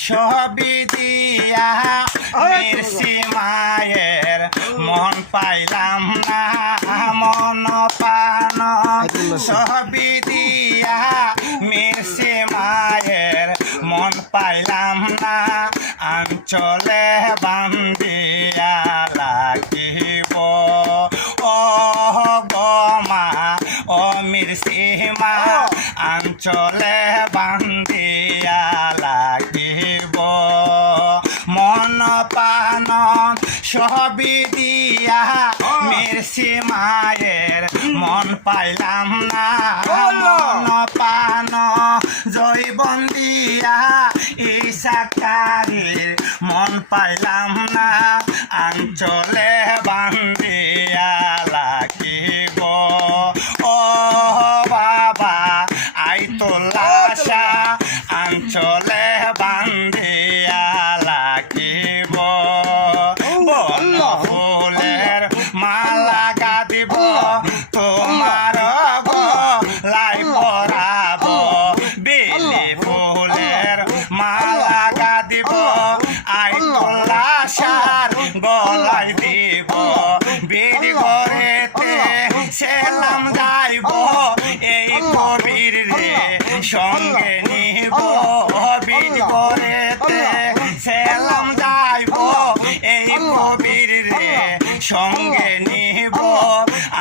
সবই দিয়া মির্সি মায়ের মন পাইলাম না মন পান সবই দিয়া মির্সি মায়ের মন পাইলাম না আঞ্চলে বান্দিয়া লাগিব ও গমা ও মির্সি মা আঞ্চলে বান্দিয়া লাগিব মন পান সবই দিয়া মির্সি মায়ের মন পাইলাম না মন পান জৈবন দিয়া ইসাকারীর মন পাইলাম না আঞ্চলে বান্দিয়া লাগিব ও বাবা আইতুল্লাহ আঞ্চলে বান্দিয়া লাগিব বন ফুলের মালা গাদিব তোমার গলাই পরাব বেলি ফুলের মালা গাদিব আইতুল্লাহ গলাই দিব বীর ঘরেতে সেলাম যাইব এই কবির রে সঙ্গে নিব বীর ঘরেতে সেলাম যাইব এই কবির রে সঙ্গে নিব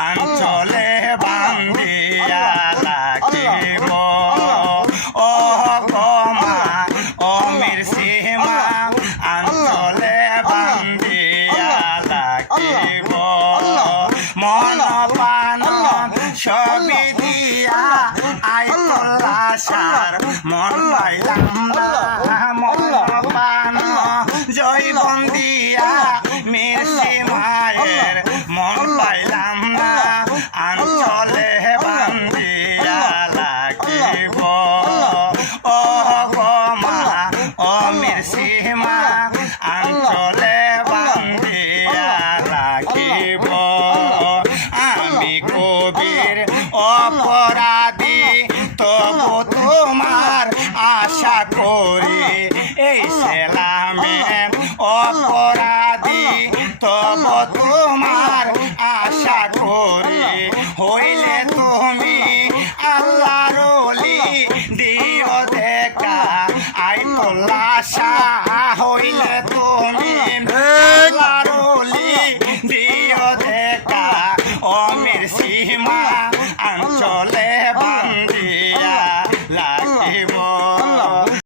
আঞ্চলে বান্দিয়া লাগিব ও কমা ও মির্সি মা আঞ্চলে বান্দিয়া লাগিব মন পান সবই দিয়া আইতুল্লাহ মন পাইলাম না মন পান জৈবন দিয়া মির্সি মায়ের মন পাইলাম না আঞ্চলে বান্দিয়া লাগিব ও গমা ও মির্সি মা আঞ্চলে বান্দিয়া লাগিব আমি কবির অপরাধী তবু তোমার আশা করি এই সেলামে অপরাধী তবু তোমার আশা করি হইলে তুমি আল্লাহর ওলি দিও দেখা আইতুল্লাহ হইলে